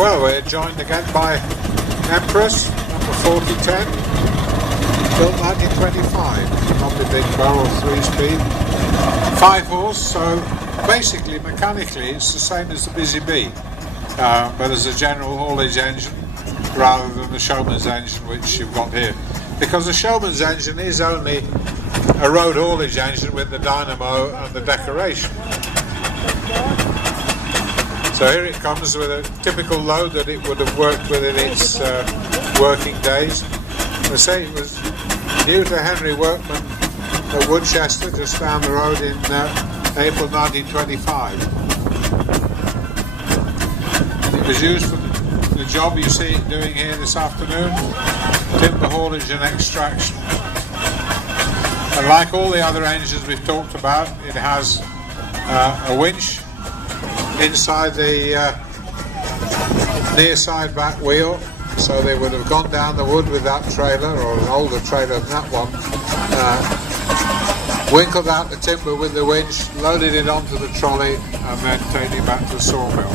Well, we're joined again by Empress, number 4010, built 1925, not the big barrel, 3-speed, 5-horse, so basically mechanically it's the same as the Busy Bee, but as a general haulage engine rather than the Showman's engine which you've got here. Because the Showman's engine is only a road haulage engine with the dynamo and the decoration. So here it comes with a typical load that it would have worked with in its working days. I say it was new to Henry Workman at Woodchester, just down the road in April 1925. It was used for the job you see it doing here this afternoon, timber haulage and extraction. And like all the other engines we've talked about, it has a winch inside the near side back wheel, so they would have gone down the wood with that trailer, or an older trailer than that one, winkled out the timber with the winch, loaded it onto the trolley and then taken it back to the sawmill.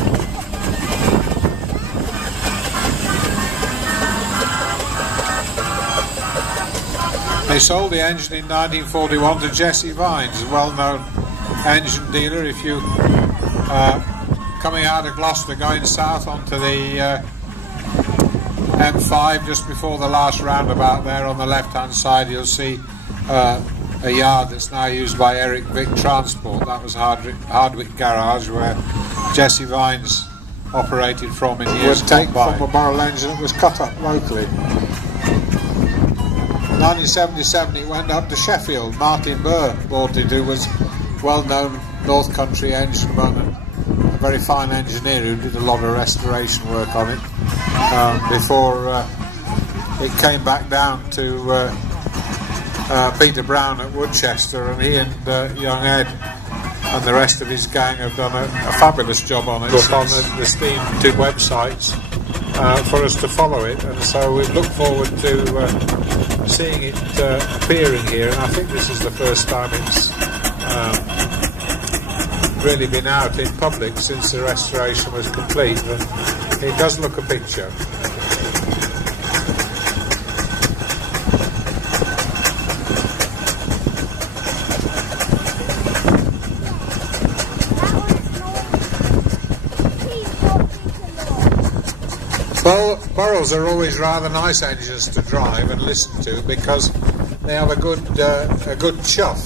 They sold the engine in 1941 to Jesse Vines, a well-known engine dealer. If you coming out of Gloucester going south onto the M5, just before the last roundabout there on the left hand side, you'll see a yard that's now used by Eric Vick Transport. That was Hardwick Garage where Jesse Vines operated from in years gone by. From a barrel engine that was cut up locally. In 1977 it went up to Sheffield. Martin Burr bought it, who was well-known North Country engineman, a very fine engineer who did a lot of restoration work on it before it came back down to Peter Brown at Woodchester, and he and young Ed and the rest of his gang have done a fabulous job on it. Look on the Steam 2 websites for us to follow it, and so we look forward to seeing it appearing here, and I think this is the first time it's really been out in public since the restoration was complete, and it does look a picture. Burrells are always rather nice engines to drive and listen to because they have a good chuff,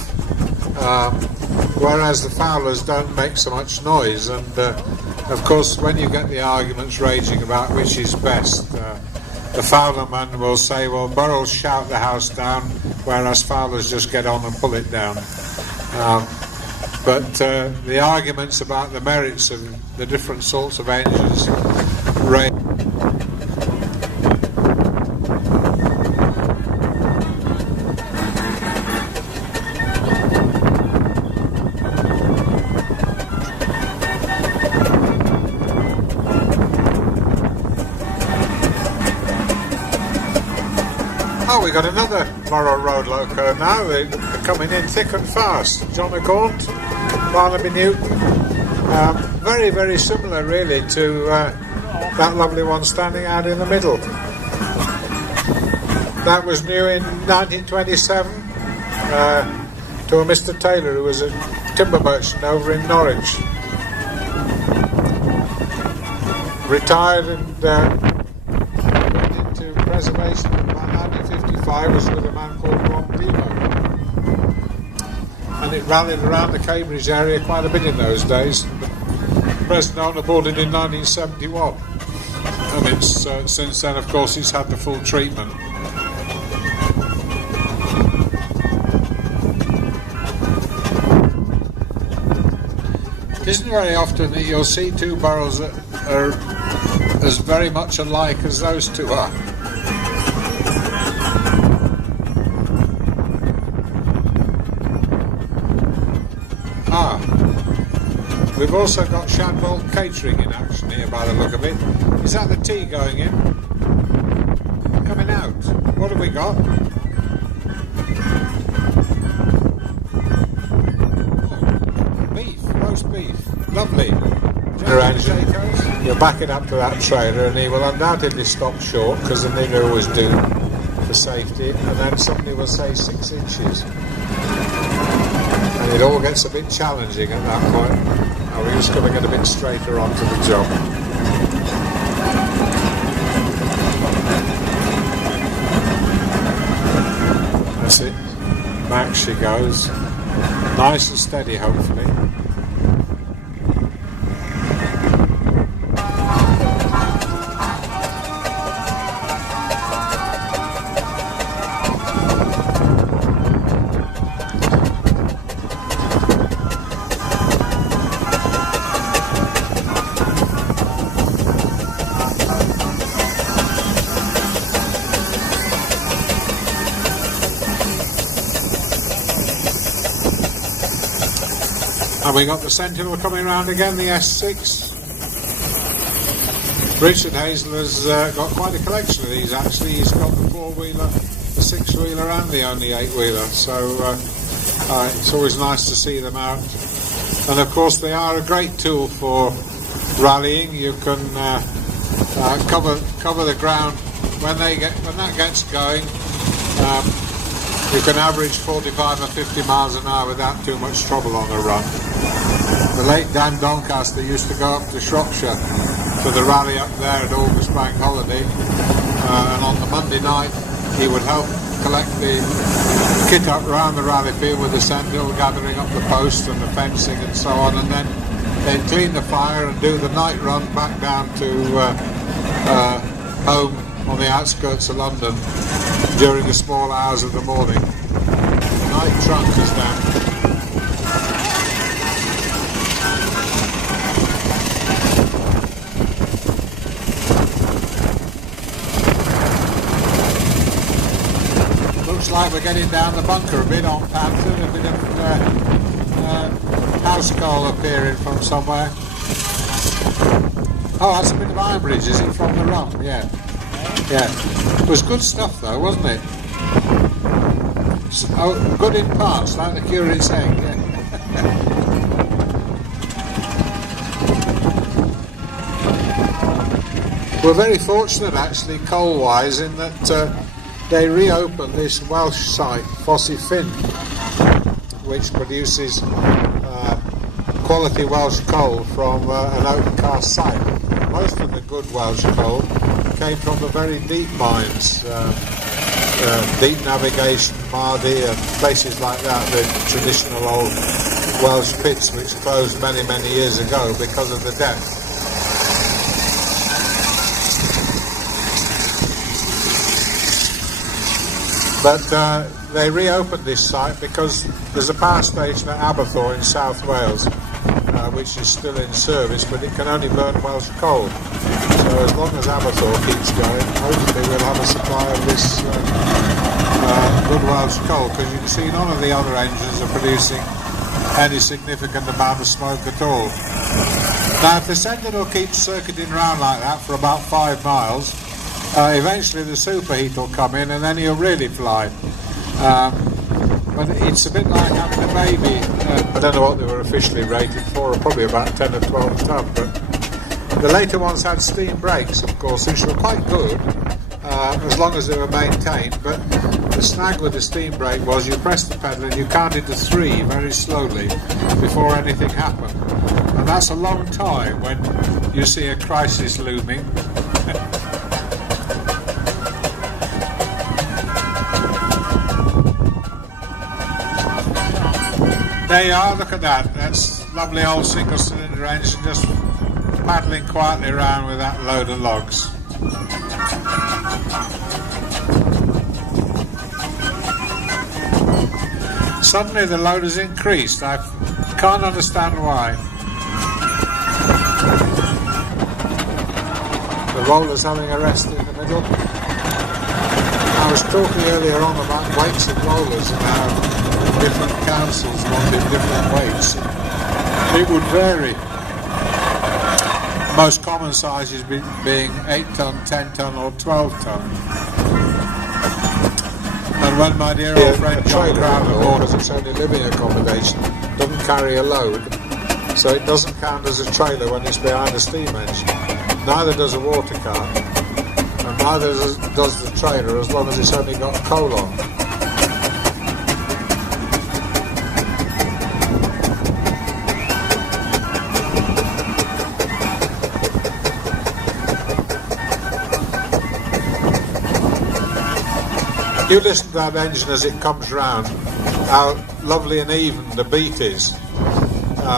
whereas the Fowlers don't make so much noise. And of course, when you get the arguments raging about which is best, the Fowler man will say, well, Burrells shout the house down, whereas Fowlers just get on and pull it down. But the arguments about the merits of the different sorts of engines rage. Oh, we got another Morrow Road loco now. They're coming in thick and fast. John O'Gaunt, Barnaby Newton. Very, very similar really to that lovely one standing out in the middle. That was new in 1927 to a Mr. Taylor, who was a timber merchant over in Norwich. Retired and went into preservation in 1955, was with a man called Ron Devo. And it rallied around the Cambridge area quite a bit in those days. The present owner bought it in 1971. And it's, since then, of course, it's had the full treatment. It isn't very often that you'll see two Burrells that are as very much alike as those two are. We've also got Shadwell Catering in action here by the look of it. Is that the tea going in? Coming out. What have we got? Oh, beef, roast beef. Lovely. You'll back it up to that trailer and he will undoubtedly stop short, because the nigger always do for safety, and then somebody will say 6 inches. And it all gets a bit challenging at that point. We're just going to get a bit straighter onto the job. That's it. Back she goes. Nice and steady, hopefully. And we got the Sentinel coming round again, the S6. Richard Hazel has got quite a collection of these actually. He's got the 4-wheeler, the 6-wheeler and the only 8-wheeler. So it's always nice to see them out. And of course they are a great tool for rallying. You can cover the ground when that gets going. You can average 45 or 50 miles an hour without too much trouble on a run. The late Dan Doncaster used to go up to Shropshire for the rally up there at August Bank Holiday, and on the Monday night he would help collect the kit up around the rally field with the Sentinel, gathering up the posts and the fencing and so on, and then they'd clean the fire and do the night run back down to home on the outskirts of London during the small hours of the morning. Night trunk is down. Looks like we're getting down the bunker a bit on Panther, a bit of house coal appearing from somewhere. Oh, that's a bit of Iron Bridge, is it, from the run? Yeah. Yeah. It was good stuff though, wasn't it? So, good in parts, like the curate's egg, yeah. We're very fortunate actually coal-wise in that they reopened this Welsh site, Fosse Finn, which produces quality Welsh coal from an open cast site. Most of the good Welsh coal came from the very deep mines, Deep Navigation, Mardy and places like that, the traditional old Welsh pits which closed many, many years ago because of the depth. But they reopened this site because there's a power station at Aberthaw in South Wales which is still in service, but it can only burn Welsh coal. So as long as Aberthaw keeps going, hopefully we'll have a supply of this good Welsh coal, because you can see none of the other engines are producing any significant amount of smoke at all. Now if the sender will keep circuiting around like that for about 5 miles, eventually the superheat will come in and then he'll really fly. But it's a bit like having a baby. I don't know what they were officially rated for, probably about 10 or 12 ton, but the later ones had steam brakes, of course, which were quite good as long as they were maintained. But the snag with the steam brake was you pressed the pedal and you counted to 3 very slowly before anything happened, and that's a long time when you see a crisis looming. There you are, look at that. That's lovely old single cylinder engine just paddling quietly around with that load of logs. Suddenly the load has increased. I can't understand why. The roller's having a rest in the middle. I was talking earlier on about weights of rollers and how different councils wanted different weights. It would vary. Most common sizes being 8 ton, 10 ton or 12 ton. And when my dear old friend John Crowder, because it's only living accommodation, doesn't carry a load, so it doesn't count as a trailer when it's behind a steam engine. Neither does a water car, and neither does the trailer as long as it's only got coal on. You listen to that engine as it comes round, how lovely and even the beat is,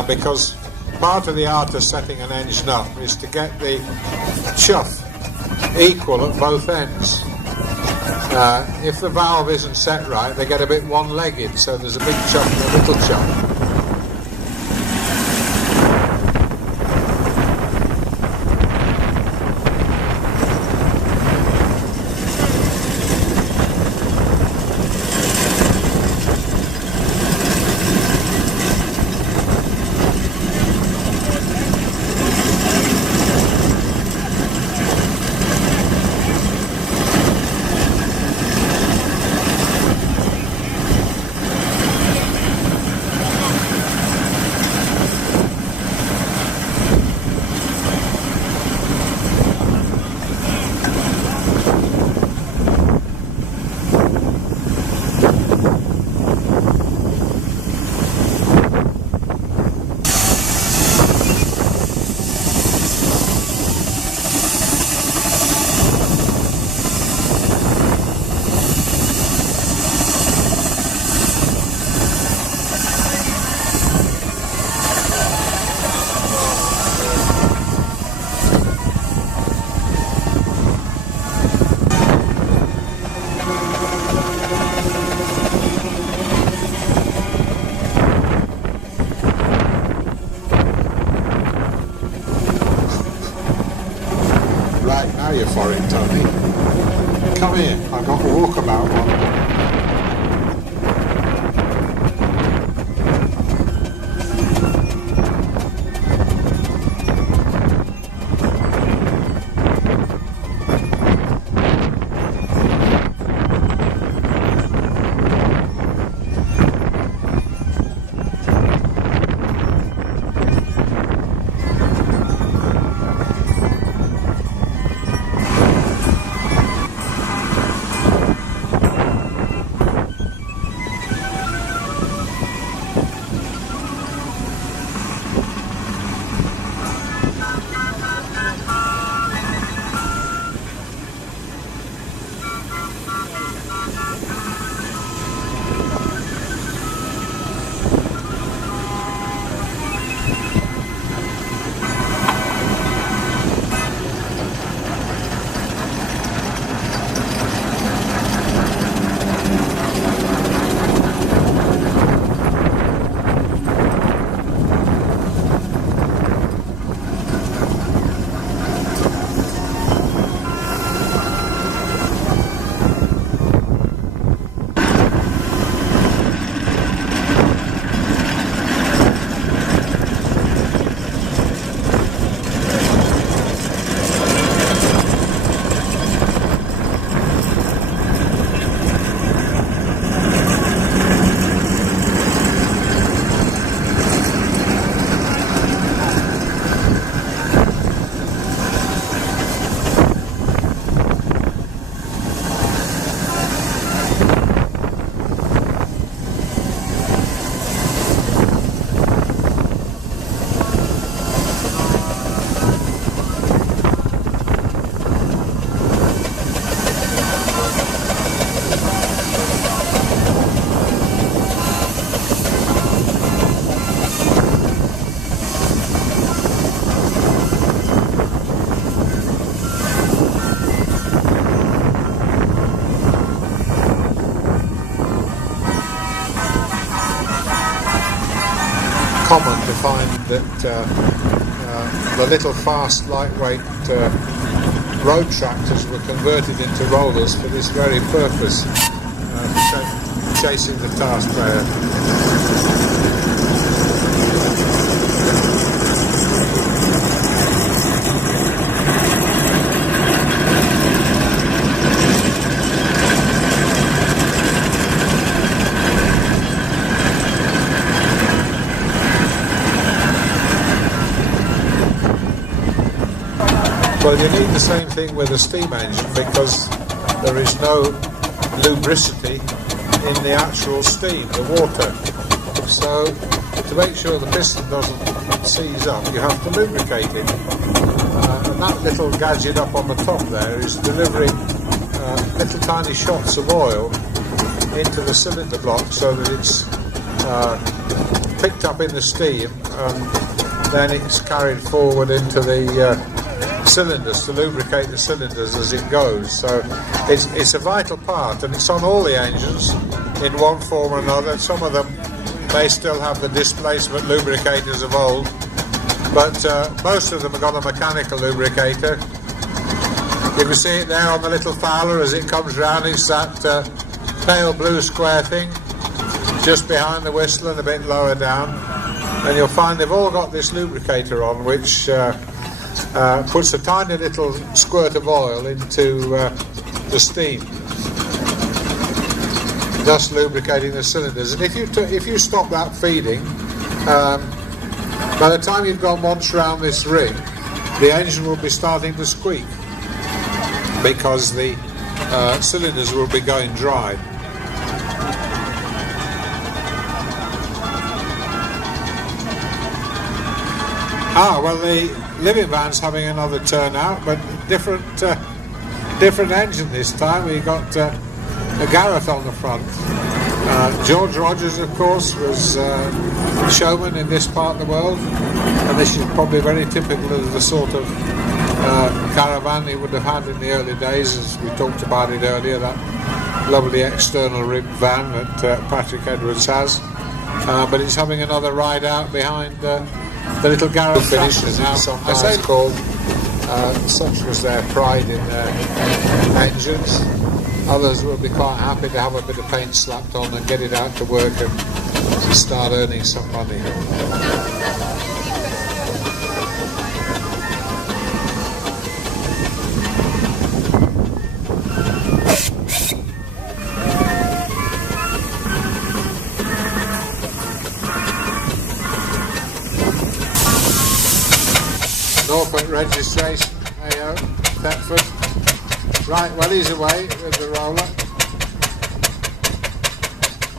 because part of the art of setting an engine up is to get the chuff equal at both ends. If the valve isn't set right, they get a bit one-legged, so there's a big chuff and a little chuff. Now you're for it, Tony. Come here, I've got a walkabout one. that the little fast, lightweight road tractors were converted into rollers for this very purpose, chasing the task player. Well, you need the same thing with a steam engine because there is no lubricity in the actual steam, the water. So to make sure the piston doesn't seize up, you have to lubricate it. And that little gadget up on the top there is delivering little tiny shots of oil into the cylinder block so that it's picked up in the steam and then it's carried forward into the cylinders to lubricate the cylinders as it goes. So it's a vital part, and it's on all the engines in one form or another. Some of them may still have the displacement lubricators of old, but most of them have got a mechanical lubricator. You can see it there on the little Fowler as it comes round. It's that pale blue square thing just behind the whistle and a bit lower down, and you'll find they've all got this lubricator on which puts a tiny little squirt of oil into the steam, thus lubricating the cylinders. And if you stop that feeding, by the time you've gone once round this ring, the engine will be starting to squeak because the cylinders will be going dry. Well, the living van's having another turnout, but different engine this time. We got a Garrett on the front. George Rogers, of course, was showman in this part of the world, and this is probably very typical of the sort of caravan he would have had in the early days, as we talked about it earlier, that lovely external ribbed van that Patrick Edwards has. But it's having another ride out behind the little Garrett finish, as it's sometimes called. Such was their pride in their engines. Others will be quite happy to have a bit of paint slapped on and get it out to work and start earning some money. Norfolk registration, AO, Thetford. Right, well, he's away with the roller.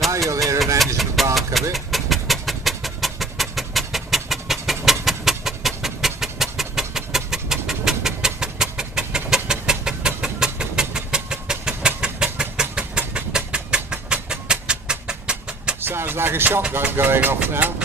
Now you'll hear an engine bark a bit. Sounds like a shotgun going off now.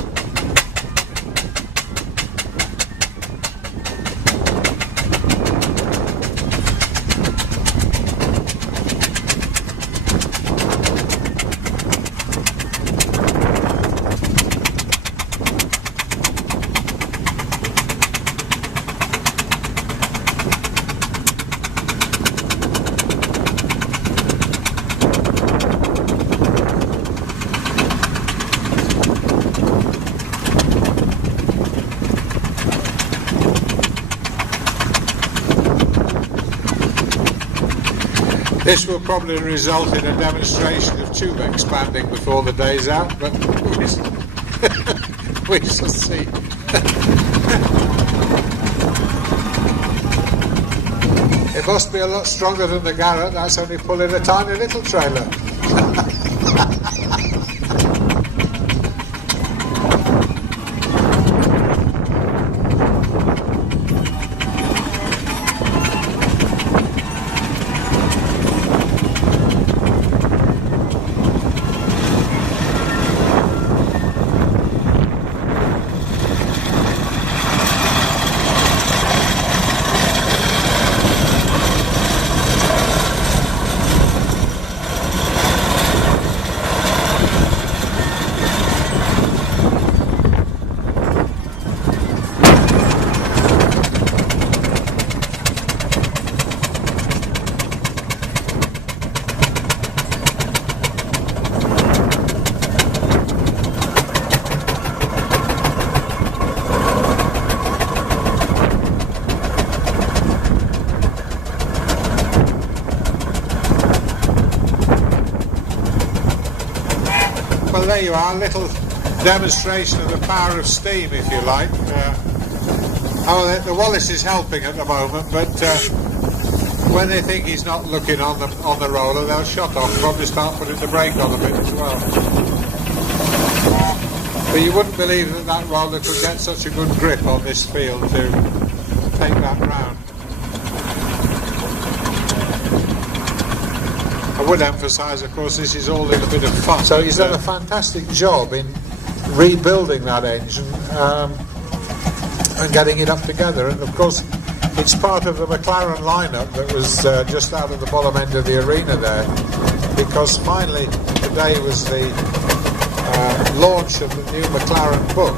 This will probably result in a demonstration of tube expanding before the day's out, but we shall see. It must be a lot stronger than the Garrett. That's only pulling a tiny little trailer. well, there you are, a little demonstration of the power of steam, if you like. The Wallace is helping at the moment, but when they think he's not looking on the roller, they'll shut off, probably start putting the brake on a bit as well. But you wouldn't believe that roller could get such a good grip on this field to take that round. I would emphasise, of course, this is all in a bit of fun. So he's done a fantastic job in rebuilding that engine and getting it up together. And of course, it's part of the McLaren lineup that was just out of the bottom end of the arena there, because finally today was the launch of the new McLaren book.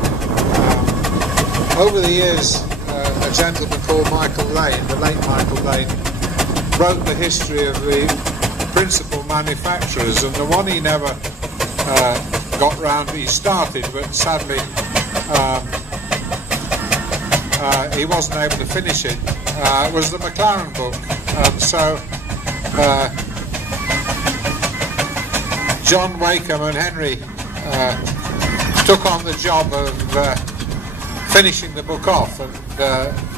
Over the years, a gentleman called Michael Lane, the late Michael Lane, wrote the history of the principal manufacturers, and the one he never got round, he started, but sadly he wasn't able to finish it, was the McLaren book. And so John Wakeham and Henry took on the job of finishing the book off, and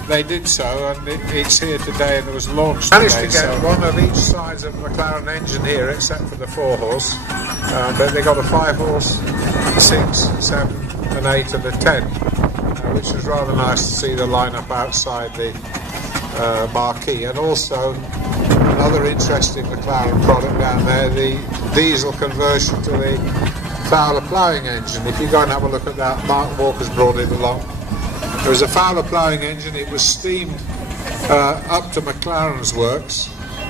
they did so, and it's here today, and it was launched today. Managed to get one of each size of the McLaren engine here, except for the 4-horse, but they got a 5-horse, 6, 7 and 8 and a 10, which was rather nice to see the lineup outside the marquee. And also another interesting McLaren product down there, the diesel conversion to the Fowler ploughing engine. If you go and have a look at that, Mark Walker's brought it along. There was a Fowler ploughing engine. It was steamed up to McLaren's works,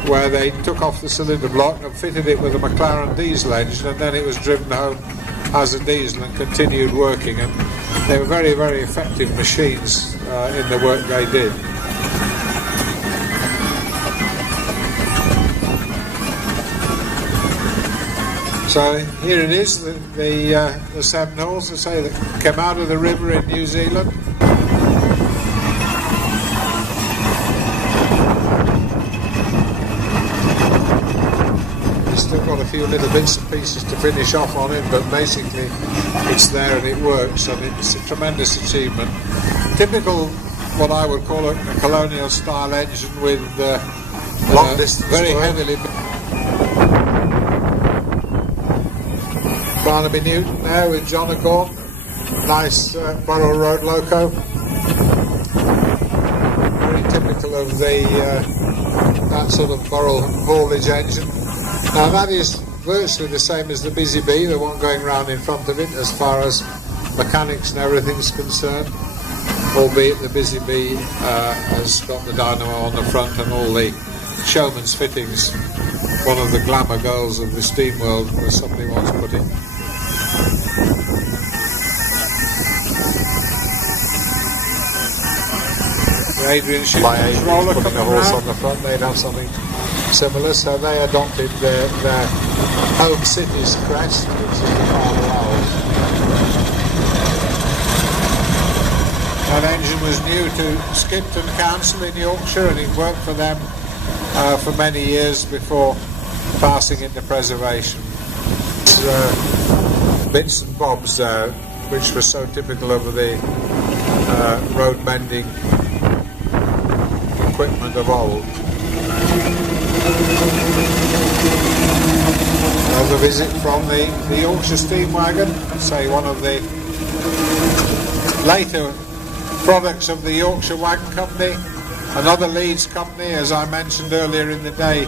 where they took off the cylinder block and fitted it with a McLaren diesel engine, and then it was driven home as a diesel and continued working. And they were very, very effective machines in the work they did. So here it is, the 7 holes, I say, that came out of the river in New Zealand. It's still got a few little bits and pieces to finish off on it, but basically it's there and it works, and it's a tremendous achievement. Typical, what I would call a colonial style engine with long distance very heavily. Barnaby Newton there with John Agorn, nice Borough Road loco, very typical of the that sort of Borough haulage engine. Now that is virtually the same as the Busy Bee, the one going round in front of it as far as mechanics and everything's concerned, albeit the Busy Bee has got the dynamo on the front and all the showman's fittings. One of the glamour girls of the steam world, as somebody once put it. Adrian Shipman's roller putting a horse on the front, they'd have something similar, so they adopted their home city's crest, which is the Father Owls. That engine was new to Skipton Council in Yorkshire, and it worked for them for many years before passing into preservation. Bits and bobs which were so typical of the road mending equipment of old. Another visit from the Yorkshire Steam Wagon, say one of the later products of the Yorkshire Wagon Company. Another Leeds company, as I mentioned earlier in the day.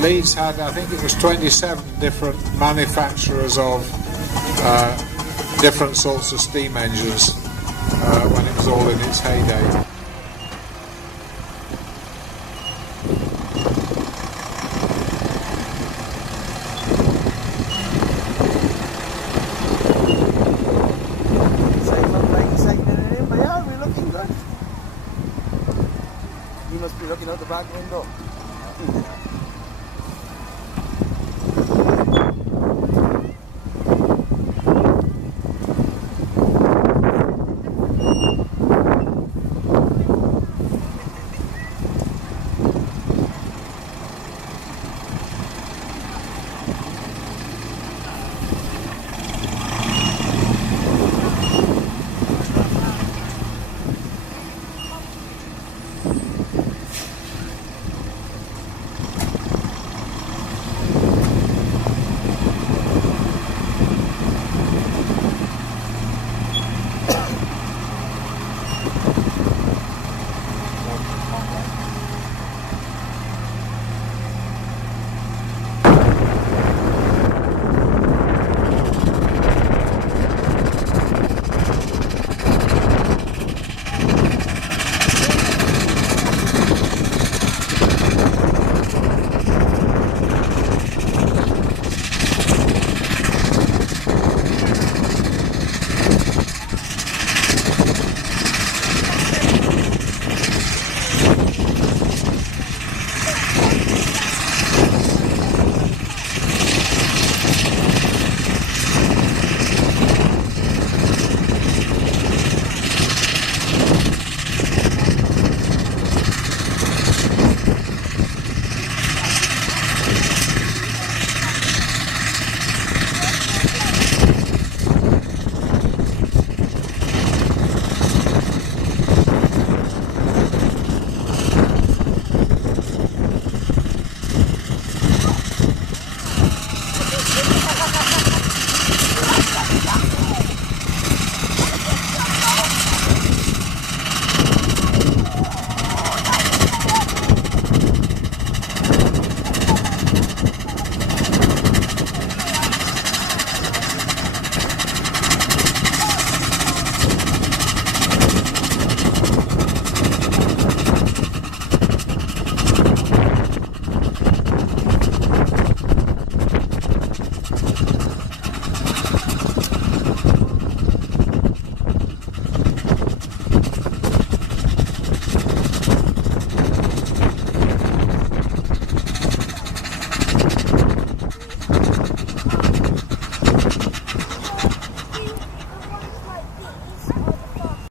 Leeds had, I think it was 27 different manufacturers of different sorts of steam engines when it was all in its heyday. You must be looking out the back window.